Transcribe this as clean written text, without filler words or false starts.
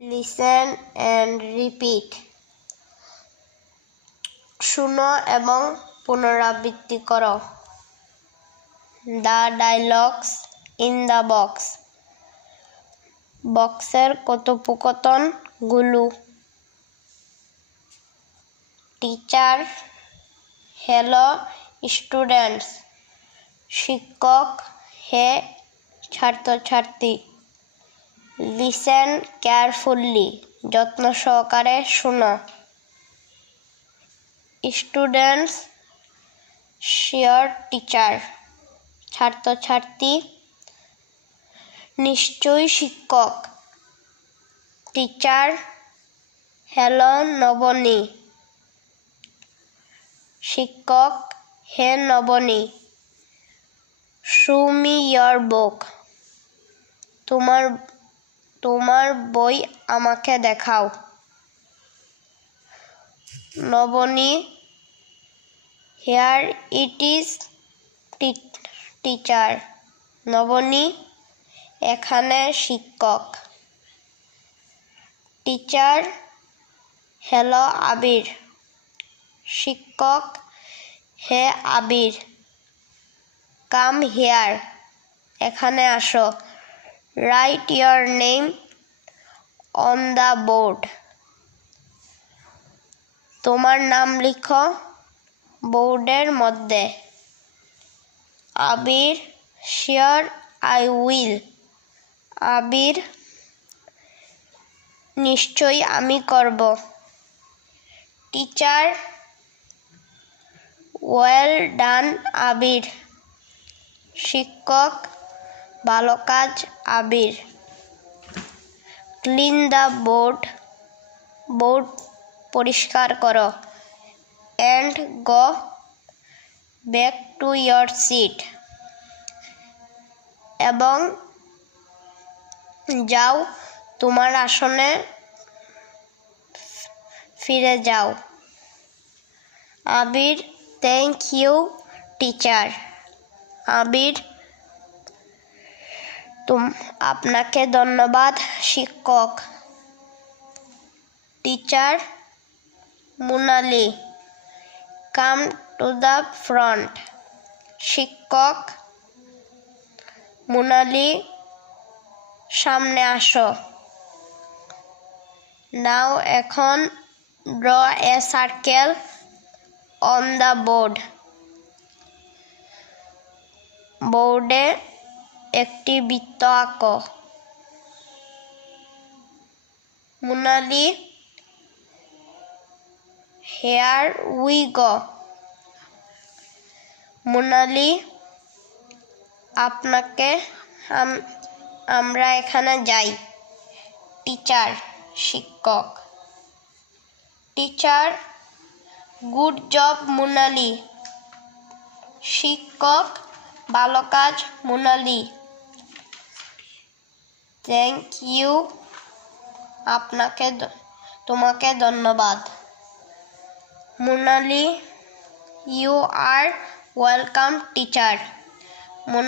Listen and repeat. শুনো এবং পুনরাবৃত্তি করো। The dialogues in the box. বক্সের কথোপকথনগুলো। Teacher, hello students. শিক্ষক, হে ছাত্রছাত্রী। লিসেন কেয়ারফুলি, যত্ন সহকারে শুনো। Students, sure teacher. ছাত্রছাত্রী, নিশ্চয়ই শিক্ষক। Teacher, hello Nabani. শিক্ষক, হে Nabani. Show me your book. তোমার বই আমাকে দেখাও। Nabani, here it is teacher. Nabani, এখানে শিক্ষক। Teacher, hello Abir. শিক্ষক, হে আবির। কাম হিয়ার, এখানে আসো। Write your name on the board. তোমার নাম লিখো বোর্ডের মধ্যে। Abir, sure I will. Abir, নিশ্চয়ই আমি করব। Teacher, well done Abir. শিক্ষক, ভালো কাজ Abir. Clean the board, board পরিষ্কার করো। And go back to your seat, এবং যাও তোমার আসনে ফিরে যাও। Abir, thank you teacher. Abir, আপনাকে ধন্যবাদ শিক্ষক। Teacher, Munali, come to the front. শিক্ষক, মুনালি, সামনে আসো। নাও এখন draw a circle on the board. বোর্ডে একটি বৃত্ত আঁকো। মুনালি, হেয়ার উই গো। মুনালি, আমরা এখানে যাই। টিচার, শিক্ষক। Teacher, good job Munali. শিক্ষক, ভালো কাজ মুনালি। থ্যাংক ইউ, তোমাকে ধন্যবাদ। Munali, you are welcome teacher.